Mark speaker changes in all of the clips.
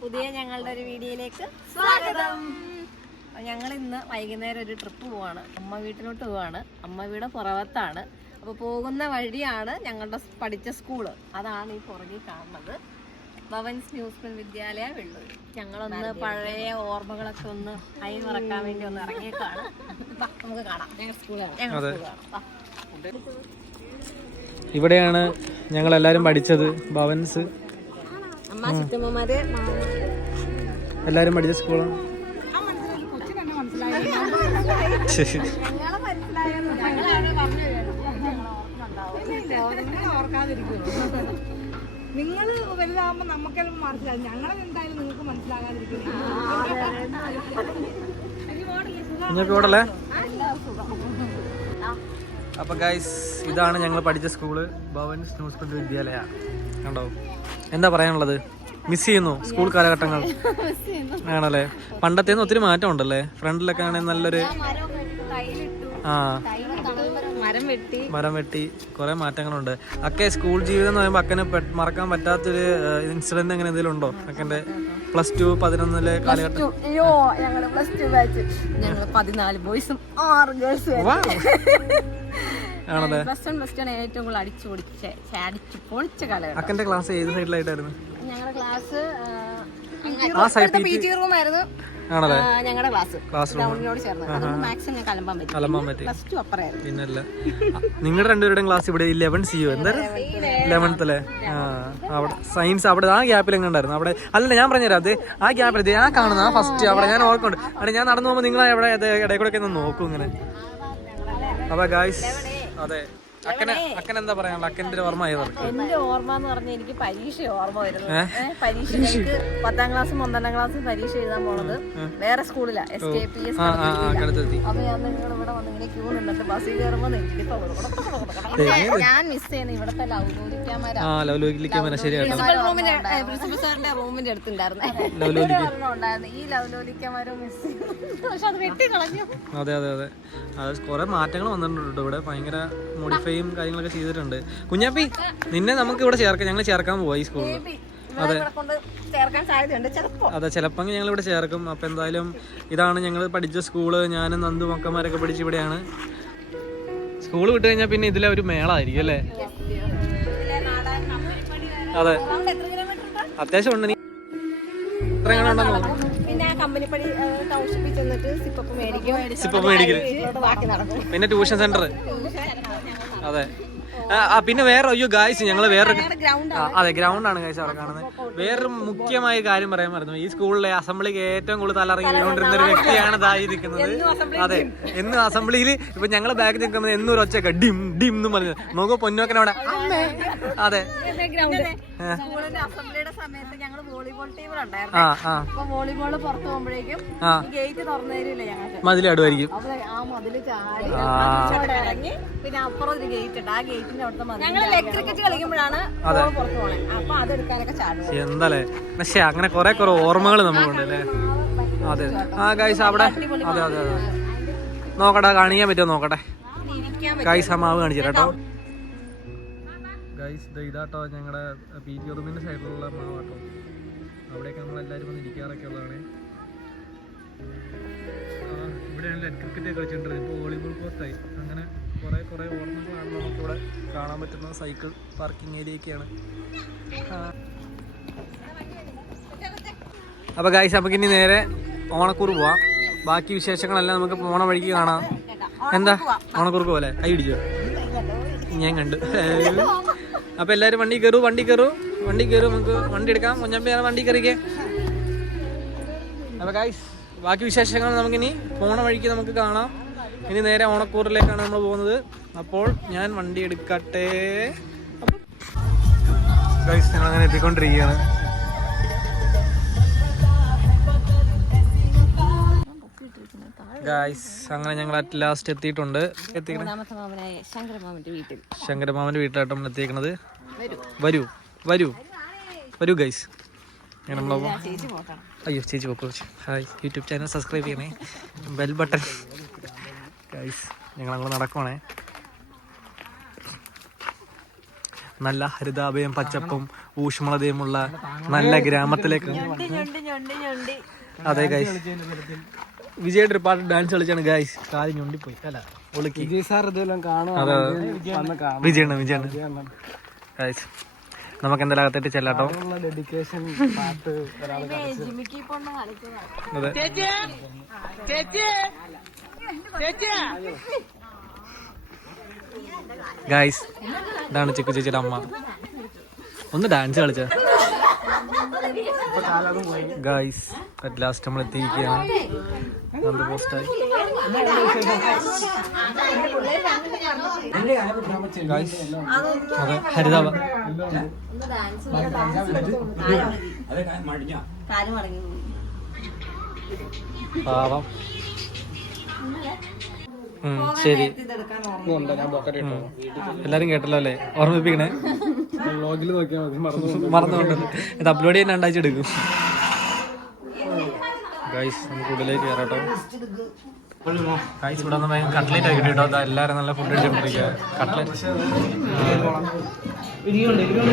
Speaker 1: പുതിയ ഞങ്ങളുടെ ഒരു വീഡിയോയിലേക്ക് സ്വാഗതം. ഞങ്ങൾ ഇന്ന് വൈകുന്നേരം ഒരു ട്രിപ്പ് പോവാണ്. അമ്മ വീട്ടിലോട്ട് പോവാണ്. അമ്മ വീട് പുറവത്താണ്. അപ്പോൾ പോകുന്ന വഴിയാണ് ഞങ്ങളുടെ പഠിച്ച സ്കൂൾ അതാണ് ഈ പുറകിൽ കാണുന്നത്. ഭവൻസ് ന്യൂസ്മെൻ വിദ്യാലയ വെള്ളൂർ. ഞങ്ങളൊന്ന് പഴയ ഓർമ്മകളൊക്കെ ഒന്ന് അയി മറക്കാൻ വേണ്ടി ഒന്ന് ഇറങ്ങിയേക്കാണ് വാ, നമുക്ക് കാണാം. ഞങ്ങൾ സ്കൂളാണ് ഞങ്ങൾ.
Speaker 2: ഇവിടെയാണ് ഞങ്ങൾ എല്ലാരും പഠിച്ചത് ഭവൻസ്.
Speaker 1: അമ്മ ചിറ്റമ്മമാര്
Speaker 2: എല്ലാരും പഠിച്ച സ്കൂളാണ്
Speaker 3: നിങ്ങൾ വലുതാകുമ്പോ നമുക്കെല്ലാം മനസ്സിലാകും ഞങ്ങളെ എന്തായാലും നിങ്ങൾക്ക് മനസ്സിലാകാതിരിക്കും.
Speaker 2: അപ്പൊ ഗൈസ് ഇതാണ് ഞങ്ങൾ പഠിച്ച സ്കൂൾ. ഭവൻസ് ന്യൂസ് വിദ്യാലയ. കണ്ടോ? എന്താ പറയാനുള്ളത്? മിസ് ചെയ്യുന്നു സ്കൂൾ കാലഘട്ടങ്ങൾ. ആണല്ലേ? പണ്ടത്തെ ഒത്തിരി മാറ്റം ഉണ്ടല്ലേ ഫ്രണ്ടിലൊക്കെ ആണെങ്കിൽ നല്ലൊരു ആ.
Speaker 1: മരം വെട്ടി
Speaker 2: മരം വെട്ടി കുറെ മാറ്റങ്ങളുണ്ട്. അക്കെ സ്കൂൾ ജീവിതം എന്ന് പറയുമ്പോൾ അക്കനെ മറക്കാൻ പറ്റാത്തൊരു ഇൻസിഡന്റ് അങ്ങനെ എന്തെങ്കിലും ഉണ്ടോ? അക്കന്റെ പ്ലസ് ടു പതിനൊന്നിലെ കാലഘട്ടം.
Speaker 1: അയ്യോ ഞങ്ങളുടെ പ്ലസ് ടു ബാച്ച് ഞങ്ങൾ പതിനാല് ബോയ്സും ആറ് ഗേൾസും.
Speaker 2: ആണല്ലേ?
Speaker 1: പ്ലസ് വൺ പ്ലസ് ടു ആണ് ഏറ്റവും കൂടുതൽ അടിച്ചു പൊടിച്ച അടിച്ചു പൊളിച്ച കാലഘട്ടം
Speaker 2: അക്കന്റെ ക്ലാസ് ഏത് സൈഡിലായിട്ടായിരുന്നു
Speaker 1: ഞങ്ങളുടെ ക്ലാസ്
Speaker 2: ആ സൈഡ്
Speaker 1: പി ടി റൂം ആയിരുന്നു.
Speaker 2: ആണല്ലേ?
Speaker 1: ഞങ്ങളുടെ ക്ലാസ്
Speaker 2: ക്ലാസ് റൂം
Speaker 1: ഗ്രൗണ്ടിനോട് ചേർന്ന് അതുകൊണ്ട് മാക്സിമം ഞാൻ കലമ്പാൻ പറ്റും.
Speaker 2: കലമ്പാൻ പറ്റി.
Speaker 1: പ്ലസ് ടു അപ്പറായിരുന്നു
Speaker 2: പിന്നല്ല. നിങ്ങളുടെ രണ്ടുപേരുടെയും ക്ലാസ് ഇവിടെ ഇലവൻ സി യു ലെവൻത്ത് അല്ലേ ആ അവിടെ സയൻസ് അവിടെ ആ ഗ്യാപ്പിൽ എങ്ങനെ ഉണ്ടായിരുന്നു അവിടെ അല്ല ഞാൻ പറഞ്ഞുതരാം. അത് ആ ഗ്യാപ്പിൽ ഇത് ഞാൻ കാണുന്ന ആ ഫസ്റ്റ് അവിടെ ഞാൻ ഓർക്കുന്നുണ്ട്. അവിടെ ഞാൻ നടന്നു പോകുമ്പോൾ നിങ്ങൾ അവിടെ ഇടയിൽ കൂടെ ഒക്കെ ഒന്ന് നോക്കും ഇങ്ങനെ. അപ്പൊ ഗായ്സ് അതെ അക്കനെ അക്കൻ എന്താ പറയാനുള്ള അക്കന്റെ ഓർമ്മ
Speaker 1: എന്റെ ഓർമ്മ എന്ന് പറഞ്ഞാൽ എനിക്ക് പരീക്ഷ ഓർമ്മ വരുന്നത്. പരീക്ഷ. എനിക്ക് പത്താം ക്ലാസ്സും പന്ത്രണ്ടാം ക്ലാസ്സും പരീക്ഷ എഴുതാൻ പോണത് വേറെ സ്കൂളിലാ. എസ് കെ പി എസ് അപ്പൊ ഞാൻ നിങ്ങൾ ഇവിടെ വന്ന് ഇങ്ങനെ ക്യൂ നിന്നിട്ട് ബസ്സിൽ കയറുമ്പോൾ ഞാൻ മിസ് ചെയ്യുന്ന ഇവിടത്തെ ലൗലോലിക്കാമാരാ പ്രിൻസിപ്പൽ സാറിന്റെ റൂമിന്റെ അടുത്തുണ്ടായിരുന്നേ. ഈ ലൗലോലിക്കാമാരോ മിസ് ചെയ്യുന്നു പക്ഷെ അത് വെട്ടി കളഞ്ഞു.
Speaker 2: അതെ അതെ അതെ. അത് കുറെ മാറ്റങ്ങൾ വന്നിട്ടുണ്ട് ഇവിടെ. ഭയങ്കര മോഡിഫൈയും കാര്യങ്ങളൊക്കെ ചെയ്തിട്ടുണ്ട്. കുഞ്ഞാപ്പി നിന്നെ നമുക്ക് ഇവിടെ ചേർക്കാം ഞങ്ങൾ ചേർക്കാൻ പോവാ ഈ സ്കൂളിൽ
Speaker 1: അതെ. അതെ ചിലപ്പോ
Speaker 2: ചിലപ്പോൾ ഞങ്ങൾ ഇവിടെ ചേർക്കും. അപ്പം എന്തായാലും ഇതാണ് ഞങ്ങൾ പഠിച്ച സ്കൂൾ. ഞാനും നന്ദു മക്കന്മാരൊക്കെ പഠിച്ച് ഇവിടെയാണ്. സ്കൂൾ വിട്ടു കഴിഞ്ഞാൽ പിന്നെ ഇതിലെ ഒരു മേള മേളായിരിക്കും അല്ലേ? അതെ. അത്യാവശ്യം ഉണ്ട്. നീ എത്ര എങ്ങനെ ഉണ്ടെന്ന്
Speaker 1: കമ്പനിപ്പടി ടൗൺഷിപ്പിൽ ചെന്നിട്ട് സിപ്പപ്പ് മേടിക്കും.
Speaker 2: സിപ്പപ്പ്
Speaker 1: നടക്കും.
Speaker 2: പിന്നെ ട്യൂഷൻ സെന്റർ അതെ. പിന്നെ വേറെ അയ്യോ ഗായ്സ് ഞങ്ങൾ വേറെ അതെ ഗ്രൗണ്ട് ആണ് ഗായ്സ് അവിടെ കാണുന്നത്. വേറൊരു മുഖ്യമായ കാര്യം പറയാൻ മറന്നു. ഈ സ്കൂളിലെ അസംബ്ലിക്ക് ഏറ്റവും കൂടുതൽ തലറങ്ങി വീണുകൊണ്ടിരുന്ന ഒരു വ്യക്തിയാണ് ഇതായി നിൽക്കുന്നത്. അതെ എന്നും അസംബ്ലിയിൽ ഇപ്പൊ ഞങ്ങൾ ബാഗ് നിൽക്കുമ്പോൾ എന്നും ഒരു ഒച്ചയൊക്കെ ഡിം ഡിം എന്ന് പറഞ്ഞു. നോക്കോ പൊന്നോക്കനവിടെ അവിടെ. അതെ.
Speaker 1: സ്കൂളിന്റെ അസംബ്ലിയുടെ സമയത്ത് ഞങ്ങൾ വോളിബോൾ ടീമിലുണ്ടായിരുന്നു വോളിബോൾ പുറത്ത് പോകുമ്പോഴേക്കും ഗേറ്റ് തുറന്നു തരില്ല ഞങ്ങൾക്ക്?
Speaker 2: മതിലടുമായിരിക്കും
Speaker 1: അവിടെ ആ മതിൽ ചാടി
Speaker 2: ആ.
Speaker 1: ഇറങ്ങി പിന്നെ അപ്പുറം ഒരു ഗേറ്റ് ഉണ്ട്. ആ ഗേറ്റിന്റെ അവിടുത്തെ ഞങ്ങൾ ക്രിക്കറ്റ് കളിക്കുമ്പോഴാണ് പുറത്ത് പോണേ. അപ്പൊ അതെടുക്കാനൊക്കെ ചാടും.
Speaker 2: എന്താലേ പക്ഷെ അങ്ങനെ കുറെ കുറെ ഓർമ്മകൾ നമുക്കുണ്ട് അല്ലേ? അതെ. ആ ഗൈസ് അവിടെ അതെ അതെ അതെ. നോക്കട്ടെ കാണിക്കാൻ പറ്റുമോ നോക്കട്ടെ? ഗൈസ് ആ മാവ് കാണിച്ചു കേട്ടോ. ഗൈസ് ഇതാട്ടോ ഞങ്ങളുടെ പി ജി റൂമിന്റെ സൈഡിലുള്ള മാവാട്ടോ. അവിടെയൊക്കെ നമ്മൾ എല്ലാവരും വന്ന് ഇരിക്കാറൊക്കെ ഉള്ളതാണ്. ഇവിടെയാണ് ക്രിക്കറ്റ് കളിച്ചിട്ടുണ്ട് ഇപ്പോൾ വോളിബോൾ കോർട്ടായി അങ്ങനെ കുറേ കുറേ ഓർമ്മകളാണ് നമുക്കിവിടെ കാണാൻ പറ്റുന്ന സൈക്കിൾ പാർക്കിംഗ് ഏരിയയൊക്കെയാണ്. അപ്പോൾ ഗായ്സ് നമുക്ക് ഇനി നേരെ ഓണക്കൂർ പോവാം. ബാക്കി വിശേഷങ്ങളെല്ലാം നമുക്ക് പോണ വഴിക്ക് കാണാം. എന്താ? ഓണക്കൂർക്ക് പോലെ കൈ പിടിച്ചോ? ഞാൻ കണ്ടു. അപ്പൊ എല്ലാരും വണ്ടി കയറൂ വണ്ടി കയറൂ വണ്ടി കയറൂ നമുക്ക് വണ്ടി എടുക്കാം. കുഞ്ഞമ്പി വണ്ടി കയറിക്കേ. അപ്പൊ ഗായ്സ് ബാക്കി വിശേഷങ്ങൾ നമുക്കിനി പോണ വഴിക്ക് നമുക്ക് കാണാം. ഇനി നേരെ ഓണക്കൂറിലേക്കാണ് നമ്മൾ പോകുന്നത്. അപ്പോൾ ഞാൻ വണ്ടി എടുക്കട്ടെ. ഞങ്ങൾ അങ്ങനെ എത്തിക്കൊണ്ടിരിക്കുകയാണ്. അങ്ങനെ ഞങ്ങൾ അറ്റ് ലാസ്റ്റ് എത്തിയിട്ടുണ്ട്.
Speaker 1: ശങ്കരമാമന്റെ
Speaker 2: വീട്ടിലായിട്ട് നമ്മൾ എത്തിയിരിക്കുന്നത്.
Speaker 1: വരൂ.
Speaker 2: വരൂ വരൂ വരൂ ഗൈസ് നമ്മളെ അയ്യോ ചേച്ചി പോക്കോ ഹായ് യൂട്യൂബ് ചാനൽ സബ്സ്ക്രൈബ് ചെയ്യണേ. ബെൽ ബട്ടൺ ഗൈസ് ഞങ്ങൾ അങ്ങോട്ട് നടക്കുവാണേ. നല്ല ഹരിതാഭയും പച്ചപ്പും ഊഷ്മളതയുമുള്ള നല്ല ഗ്രാമത്തിലേക്ക്. അതെ ഗൈസ് വിജയുടെ ഒരു പാട്ട് ഡാൻസ് കളിച്ചാണ് ഗൈസ് കാൽ ഞൊണ്ടിപ്പോയി അല്ല ഒളുക്കി.
Speaker 4: വിജയ് സാർ ഇതെല്ലാം കാണും
Speaker 2: അതെ
Speaker 4: വിജയണ്ണ കാണും.
Speaker 2: വിജയാണ് വിജയാണ്. ഗൈസ് നമുക്ക് എന്തായാലും അകത്തേട്ട് ചെല്ലാട്ടോ
Speaker 4: ഡെഡിക്കേഷൻ പാട്ട് ഒരാൾ
Speaker 2: അതെ. ഗൈസ് ഇതാണ് ചിക്കു ചേച്ചിയുടെ അമ്മ. ഒന്ന് ഡാൻസ് കളിച്ച. ഗായ്സ് അറ്റ് ലാസ്റ്റ് നമ്മൾ എത്തിയിരിക്കുകയാണ്. പാവം. ശരി. എല്ലാരും കേട്ടല്ലോ അല്ലേ? ഓർമ്മിപ്പിക്കണേ?
Speaker 4: വ്ളോഗിൽ നോക്കിയാൽ മതി മറന്നു
Speaker 2: മറന്നുകൊണ്ട് ഇത് അപ്ലോഡ് ചെയ്യാൻ രണ്ടാഴ്ച എടുക്കും. ഗൈസ് നമുക്ക് ഉള്ളിലേക്ക് കയറാട്ടോ ഗൈസ് ഇവിടെ നിന്ന് കട്ട്ലേറ്റ് ആക്കി കേട്ടോ. അതാ എല്ലാവരും നല്ല ഫുഡ് അടിച്ചോണ്ടിരിക്കുക കട്ട്ലേറ്റ്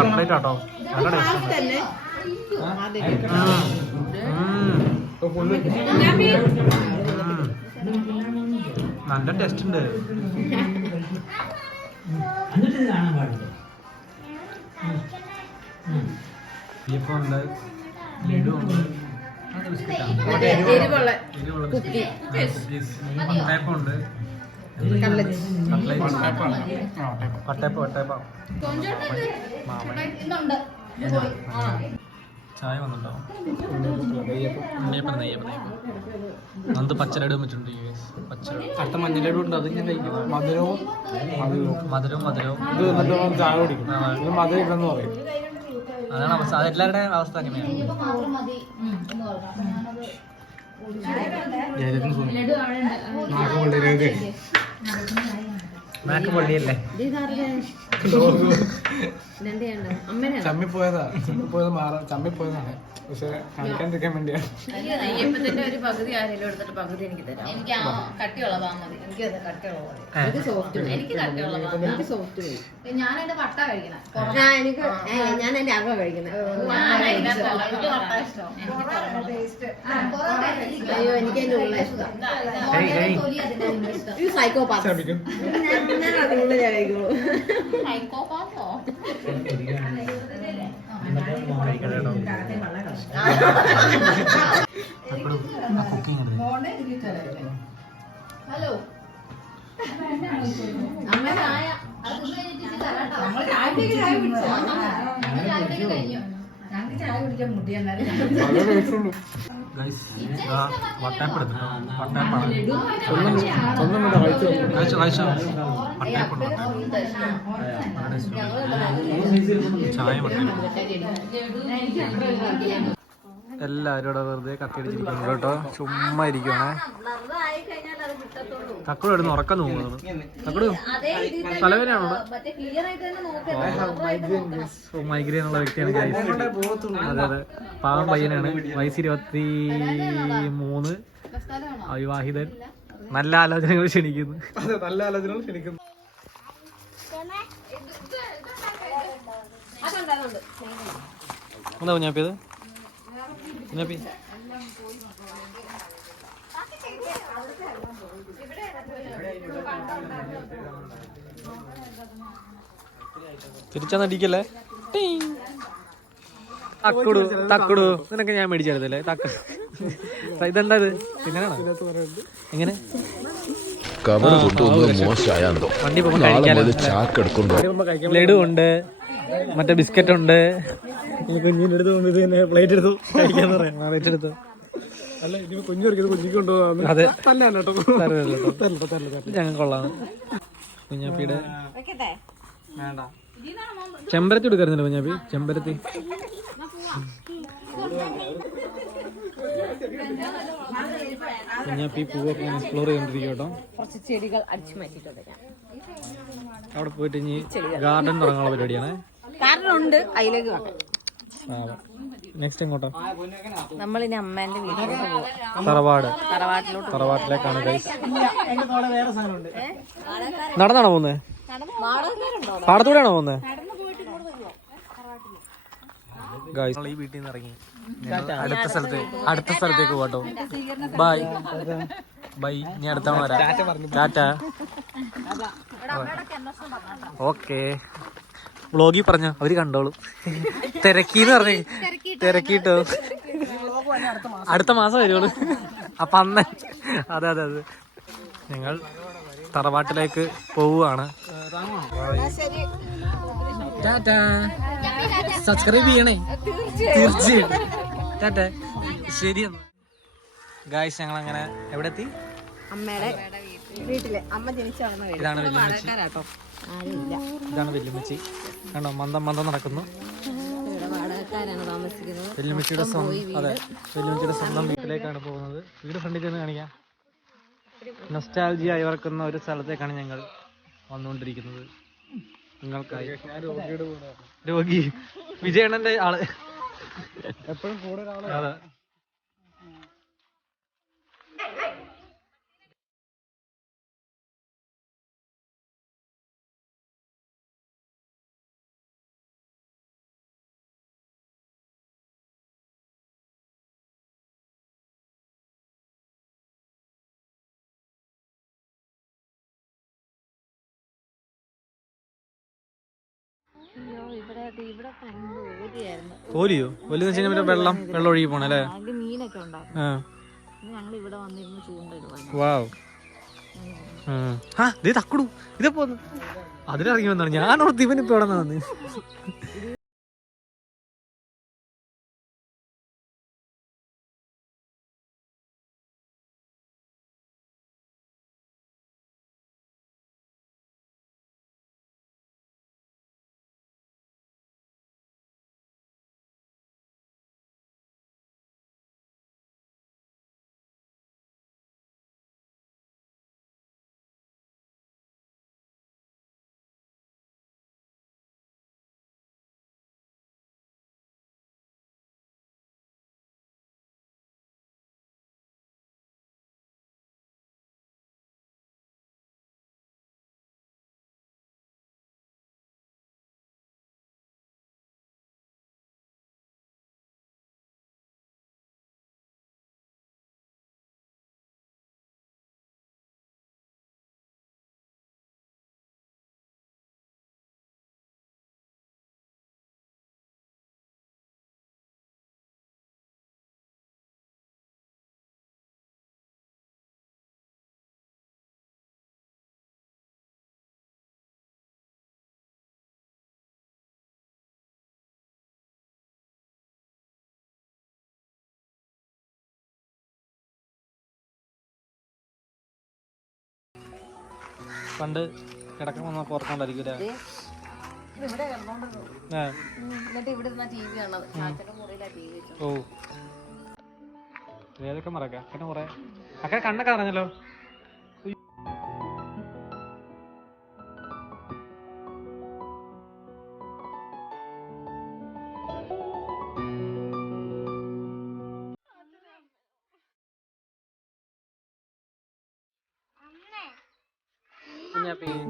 Speaker 2: കട്ട്ലേറ്റ് ആട്ടോ. നല്ല ടേസ്റ്റ് നല്ല ടെസ്റ്റ് ഉണ്ട്. ഇപ്പം ഉണ്ട് ലഡു ഉണ്ട്
Speaker 1: എരിവുള്ള
Speaker 2: ഉണ്ട്. വട്ടയപ്പം വട്ടയപ്പം ചായ വന്നുണ്ടോ നെയ്യപ്പം നെയ്യപ്പം നെയ്യപ്പം. നന്ദി പച്ചലടും വെച്ചിട്ടുണ്ട് പച്ചരട്.
Speaker 4: അടുത്ത മഞ്ഞളും ഉണ്ട് അത് ഞാൻ കഴിക്കും. മധുരവും മധുരവും
Speaker 2: മധുരവും
Speaker 4: ഇത് എന്നിട്ട് ചായ കുടിക്കും. മധുരം ഇല്ലെന്ന് പറയും.
Speaker 2: അതാണ് അവസ്ഥ. അത് എല്ലാവരുടെയും അവസ്ഥ അങ്ങനെയാണ് നാക്ക് പൊള്ളിയല്ലേ
Speaker 4: ചമ്മിപ്പോയതാ. ചമ്മിപ്പോയത് മാറാൻ ചമ്മിപ്പോയതാണ്. പക്ഷെ കാണിക്കാണ്ടിരിക്കാൻ വേണ്ടിയാണ്.
Speaker 1: നെയ്യപ്പത്തിന്റെ ഒരു പകുതി ആരെങ്കിലും എടുത്തിട്ട് പകുതി എനിക്ക് തരാം എനിക്ക് ആ കട്ടിയുള്ളതാ മതി. എനിക്ക് അത് കട്ടിയുള്ളത് എനിക്ക് സോഫ്റ്റ് എനിക്ക് സോഫ്റ്റ്
Speaker 5: ഞാൻ എന്റെ വട്ട കഴിക്കണം
Speaker 1: ഞാൻ എനിക്ക് ഞാൻ എന്റെ അക
Speaker 5: ഇഷ്ടം.
Speaker 1: അയ്യോ എനിക്ക് എന്റെ ഉള്ള ഇഷ്ടം. സൈക്കോപാത്ത് ഞാൻ അതിനുള്ളിൽ ഞാൻ കഴിക്കുള്ളൂ.
Speaker 5: സൈക്കോപാത്തോ ഹലോ. അമ്മ ചായ. അത് കഴിഞ്ഞിട്ട് തരാട്ടോ. അമ്മ ചായ കുടിയൊക്കെ കഴിഞ്ഞു
Speaker 4: വളരെ ടേസ്റ്റുള്ളൂ
Speaker 2: ഗൈസ് വട്ടയപ്പം എടുത്തു വട്ടയപ്പാണ്.
Speaker 4: ഒന്നും വേണ്ട കഴിച്ചു
Speaker 2: കഴിച്ചോ കഴിച്ചോ. വട്ടയപ്പം ചായ വട്ടയപ്പം. എല്ലാവരും ഇവിടെ വെറുതെ കത്തിയടിച്ചിരിക്കുന്നു കേട്ടോ. ചുമ്മാ ഇരിക്കുവാണേ. തക്കട് ഇടുന്ന ഉറക്കം തോന്നുന്നു തക്കട് തലവേദനയാണോ
Speaker 1: മറ്റേ ക്ലിയർ ആയിട്ട് തന്നെ നോക്കാം.
Speaker 2: മൈഗ്രെയിൻ ഉള്ള വ്യക്തിയാണ് ഗൈസ് അതെ അതെ. പാവം പയ്യനാണ്. വയസ്സ് ഇരുപത്തി മൂന്ന്. അവിവാഹിതൻ. നല്ല ആലോചനകൾ ക്ഷണിക്കുന്നു.
Speaker 4: അതെ നല്ല ആലോചനകൾ ക്ഷണിക്കുന്നു.
Speaker 2: എന്താ കുഞ്ഞാപ്പിയത്? കുഞ്ഞാപ്പി. തിരിച്ചടിക്കല്ലേ തക്കുടു തക്കുടു. നിനക്ക് ഞാൻ മേടിച്ചെടുത്തല്ലേ തക്ക. ഇതെന്താ ഇത് എങ്ങനെയാണോ എങ്ങനെ
Speaker 6: കവർ കൊണ്ടുവന്നത് മോശമായാന്തോ
Speaker 2: ലഡു ഉണ്ട് മറ്റേ ബിസ്ക്കറ്റ് ഉണ്ട് കുഞ്ഞിന്റെ അടുത്ത് കൊണ്ട് ഇത് തന്നെ പ്ലേറ്റ് എടുത്തു കഴിക്കാന്ന് പറയാം. പ്ലേറ്റ് എടുത്തു.
Speaker 4: അല്ല ഇനി കുഞ്ഞിക്ക്
Speaker 2: ഞങ്ങൾ കൊള്ളാം കുഞ്ഞാപ്പിയുടെ
Speaker 4: വേണ്ട.
Speaker 2: ചെമ്പരത്തി എടുക്കാറുണ്ടോ കുഞ്ഞാപ്പി? ചെമ്പരത്തി. പഞ്ഞാപ്പി പൂവൊക്കെ എക്സ്പ്ലോർ ചെയ്തോണ്ടിരിക്കും കേട്ടോ.
Speaker 1: കുറച്ച് ചെടികൾ അടിച്ചു മാറ്റിയിട്ടുണ്ട് ഞാൻ.
Speaker 2: അവിടെ പോയിട്ട് ഇനി ഗാർഡൻ തുടങ്ങാനുള്ള പരിപാടിയാണ്.
Speaker 1: ഗാർഡൻ ഉണ്ട് അതിലേക്ക്
Speaker 2: നെക്സ്റ്റ് എങ്ങോട്ടോ?
Speaker 1: നമ്മളിനി അമ്മേന്റെ വീട്ടിലോട്ട് പോകും
Speaker 2: തറവാട്.
Speaker 1: തറവാട്ടിലോട്ട്
Speaker 2: തറവാട്ടിലേക്കാണ് നടന്നാണോ പോകുന്നത് പാടത്തൂടെയാണോ പോകുന്നത് ഈ വീട്ടിൽ നിന്ന് ഇറങ്ങി. അടുത്ത സ്ഥലത്ത് അടുത്ത സ്ഥലത്തേക്ക് പോട്ടോ ബൈ ബൈ ഞാൻ അടുത്ത വരാം. Tata okay. വ്ളോഗിൽ പറഞ്ഞോ? അവർ കണ്ടോളൂ. തിരക്കീന്ന് പറഞ്ഞേ തിരക്കിട്ടോ അടുത്ത മാസം. വരുള്ളൂ അപ്പൊ അന്ന് അതെ അതെ അതെ. ഞങ്ങൾ തറവാട്ടിലേക്ക് പോവുകയാണ്. സബ്സ്ക്രൈബ് ചെയ്യണേ. തീർച്ചയായിട്ടും ശരി ഗായ്സ് ഞങ്ങൾ അങ്ങനെ എവിടെ എത്തി
Speaker 1: അമ്മയുടെ വീട്ടിൽ. അമ്മ ജനിച്ചു
Speaker 2: ഇതാണ് വെല്ലുമച്ചി ഇതാണ് വെല്ലുമച്ചി കണ്ടോ മന്ദം മന്ദം നടക്കുന്നു. വെല്ലുമിച്ചിയുടെ സ്വന്തം അതെ വെല്ലുമച്ചിയുടെ സ്വന്തം വീട്ടിലേക്കാണ് പോകുന്നത്. വീട് ഫ്രണ്ടിൽ ചെന്ന് കാണിക്കാം. നൊസ്റ്റാൾജി അയവർക്കുന്ന ഒരു സ്ഥലത്തേക്കാണ് ഞങ്ങൾ വന്നുകൊണ്ടിരിക്കുന്നത്. നിങ്ങൾക്കായി. രോഗി. വിജയണ്ണന്റെ ആൾ.
Speaker 4: എപ്പോഴും കൂടെ
Speaker 2: അതെ. കഴിഞ്ഞാൽ വെള്ളം വെള്ളം ഒഴുകി പോണല്ലേ? അല്ലേ
Speaker 1: മീനൊക്കെ ഞങ്ങൾ ഇവിടെ വന്നിരുന്ന്
Speaker 2: വാവ്. ആ. ദേ തക്കടു. ഇതെപ്പോ? അതിലിറങ്ങി വന്നാണ്. ഞാൻ ഓർത്ത് ഇവനിപ്പോ എവിടെ വന്ന്? പണ്ട് കിടക്കാൻ വന്നപ്പോ പുറത്തോണ്ടായിരിക്കും അല്ലേ?
Speaker 1: എന്നിട്ട് ഇവിടെ ഇരുന്ന ടി വി കാണുന്നത് ചാച്ചന്റെ മുറിയിലാ ടി വി വെച്ചത്.
Speaker 2: ഓ. ഏതൊക്കെ മറക്കാം? അക്കനെ കുറെ അക്കനെ കണ്ണൊക്കെ അറിഞ്ഞല്ലോ